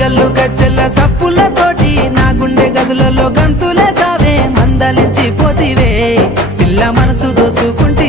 గల్లు గజ్జల్ల సప్పులతోటి నా గుండె గదులలో గంతులే సావే మందలించి పోతివే పిల్ల మనసు దోసుకుంటే